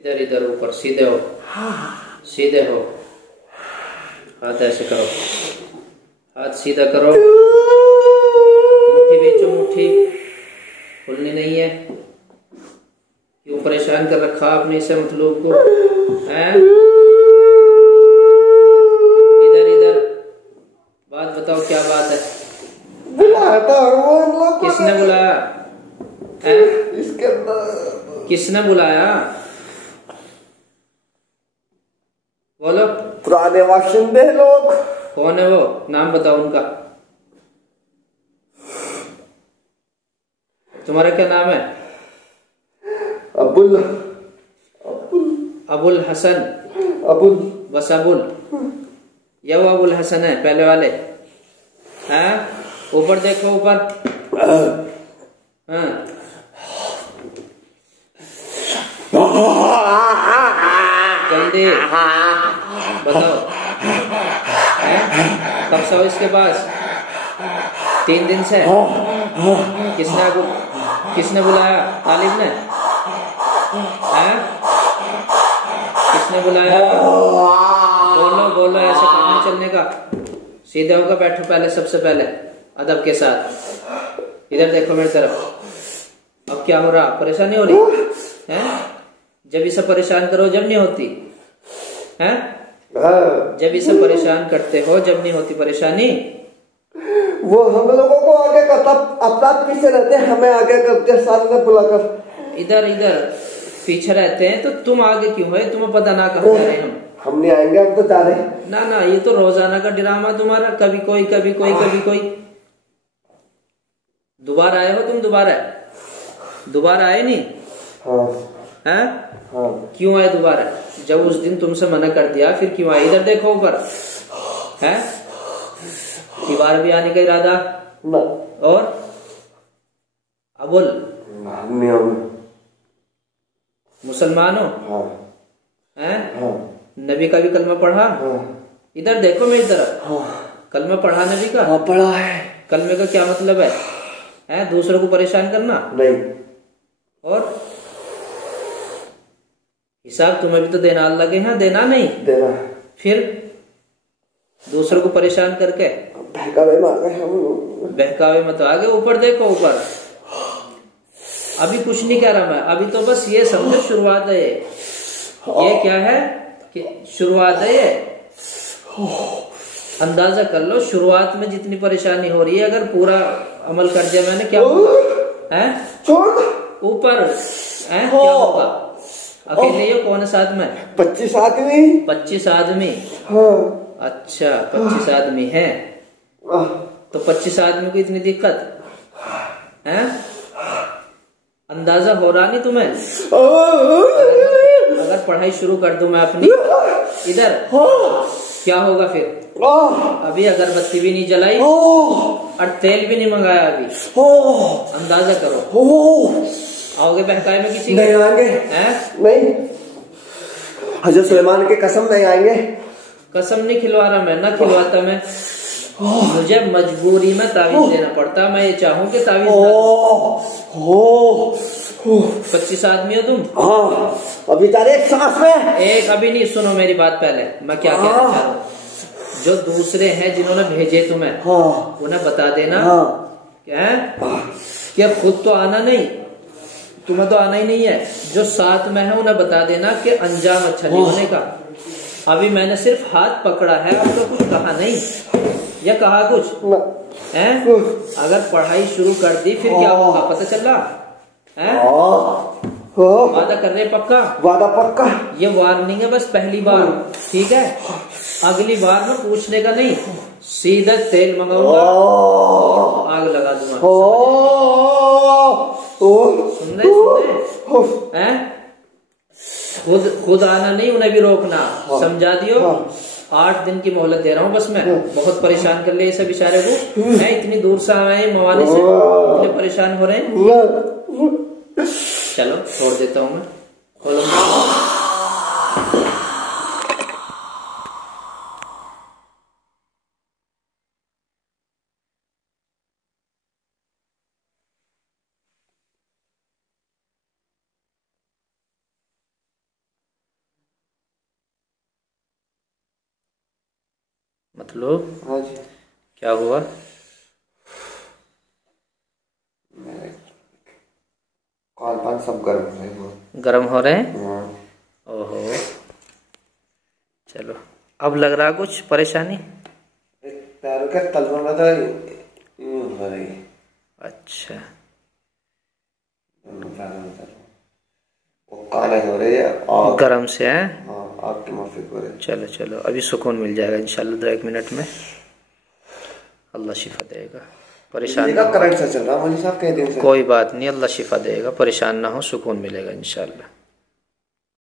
इधर इधर ऊपर सीधे हो, सीधे हो। हाथ ऐसे करो, हाथ सीधा करो, मुट्ठी बेचो, मुट्ठी खुलनी नहीं है। क्यों परेशान कर रखा आपने इसे मतलूब को, हैं? इधर इधर बात बताओ, क्या बात है? बुलाया था वो इन लोगों ने। किसने बुलाया? इसके अंदर किसने बुलाया? बोलो। पुराने बाशिंदे लोग। कौन है वो? नाम बताओ उनका। तुम्हारा क्या नाम है? अबुल अबुल हसन। अबुल बस अबुल, ये वो अबुल हसन है पहले वाले? हैं? ऊपर देखो, ऊपर। हाँ, जल्दी बताओ, कब से हो इसके पास? 3 दिन से? किसने बुलाया? तालिब ने? हैं? किसने बुलाया? बोलो बोलो, ऐसे काम नहीं चलने का। सीधे होकर बैठो पहले, सबसे पहले अदब के साथ। इधर देखो मेरी तरफ। अब क्या हो रहा? परेशानी हो रही है? जब इसे परेशान करो जब नहीं होती है? जब इसे परेशान करते हो जब नहीं होती परेशानी। वो हम लोगों को आगे करता, अपना पीछे रहते हैं, हमें आगे करते सामने बुलाकर। इधर इधर पीछे रहते हैं तो तुम आगे क्यों है? तुम्हें पता ना कहाँ जा रहे हम नहीं आएंगे, हम तो जा रहे हैं। ना ना, ये तो रोजाना का ड्रामा तुम्हारा, कभी कोई कभी कोई कभी कोई। दोबारा आए हो तुम? दोबारा आए नहीं? हाँ हैं? हाँ। क्यों आए दोबारा? जब उस दिन तुमसे मना कर दिया फिर क्यों आए? इधर देखो ऊपर, है दीवार भी आने का इरादा? ना। और अबुल मुसलमान हो? हाँ। हैं? हाँ। नबी का भी कलमा पढ़ा? हाँ। इधर देखो मेरी तरफ। हाँ। कलमा पढ़ा नबी का? हाँ पढ़ा है। कलमे का क्या मतलब है? हैं? दूसरों को परेशान करना? नहीं। और हिसाब तुम्हें भी तो देना अल्लाह के यहाँ, देना नहीं? देना। फिर दूसरों को परेशान करके बहकावे में आ गए हम। बहकावे मत, आगे ऊपर देखो, ऊपर। अभी कुछ नहीं कह रहा मैं, अभी तो बस ये समझो शुरुआत है ये क्या है कि शुरुआत है ये। अंदाजा कर लो शुरुआत में जितनी परेशानी हो रही है, अगर पूरा अमल कर दिया मैंने, क्या होगा? हैं? ऊपर हैं? क्या होगा? अकेले हो? कौन है साथ में? 25 आदमी। 25 आदमी? हाँ। अच्छा, 25 आदमी है तो 25 आदमी को इतनी दिक्कत है? अंदाजा हो रहा नहीं तुम्हें? अगर पढ़ाई शुरू कर दूं मैं अपनी, इधर क्या होगा फिर? अभी अगरबत्ती भी नहीं जलाई और तेल भी नहीं मंगाया अभी, अंदाजा करो। आओगे बहकाए में किसी? नहीं आएंगे। नहीं, हजरत सुलेमान की कसम नहीं आएंगे। कसम नहीं खिलवा रहा मैं, ना खिलवाता मैं, मुझे मजबूरी में तावीज देना पड़ता। मैं ये चाहूँ कि तावीज 25 आदमी हो तुम? हाँ। अभी तारे एक सांस में एक, अभी नहीं, सुनो मेरी बात पहले, मैं क्या कहना चाह रहा हूँ। जो दूसरे हैं जिन्होंने भेजे तुम्हें, उन्हें बता देना क्या खुद तो आना नहीं, तुम्हें तो आना ही नहीं है। जो साथ में है उन्हें बता देना कि अंजाम अच्छा नहीं होने का। अभी मैंने सिर्फ हाथ पकड़ा है, अब तो कुछ कहा नहीं, या कहा कुछ है? अगर पढ़ाई शुरू कर दी फिर क्या होगा पता चल रहा है? वादा कर रहे? पक्का? वादा पक्का। ये वार्निंग है बस, पहली बार, ठीक है? अगली बार में पूछने का नहीं, सीधा तेल मंगाऊंगा, आग लगा दूंगा। सुन रहे हैं? खुद आना नहीं, उन्हें भी रोकना, समझा दियो। 8 दिन की मोहलत दे रहा हूँ बस मैं। बहुत परेशान कर लिया इसे बेचारे को, मैं इतनी दूर से आए मवानी से, इतने परेशान हो रहे हैं। चलो छोड़ देता हूँ मैं। मतलब हाँ जी, क्या हुआ? कान पान सब गर्म है बहुत। गर्म हो रहे हैं? हाँ। ओहो, चलो। अब लग रहा कुछ परेशानी? पैरों के तलवों में तो यूं हो रही है। अच्छा, वो काले हो रही है आग। गरम से है? हाँ, आग की माफिक हो रही है। चलो चलो, अभी सुकून मिल जाएगा इंशाल्लाह 2-1 मिनट में। अल्लाह शिफा देगा, परेशान बिजली ना का हो। करंट से चल रहा है मौलवी साहब कई दिन से। कोई बात नहीं, अल्लाह शिफा देगा, परेशान ना हो, सुकून मिलेगा इंशाल्लाह।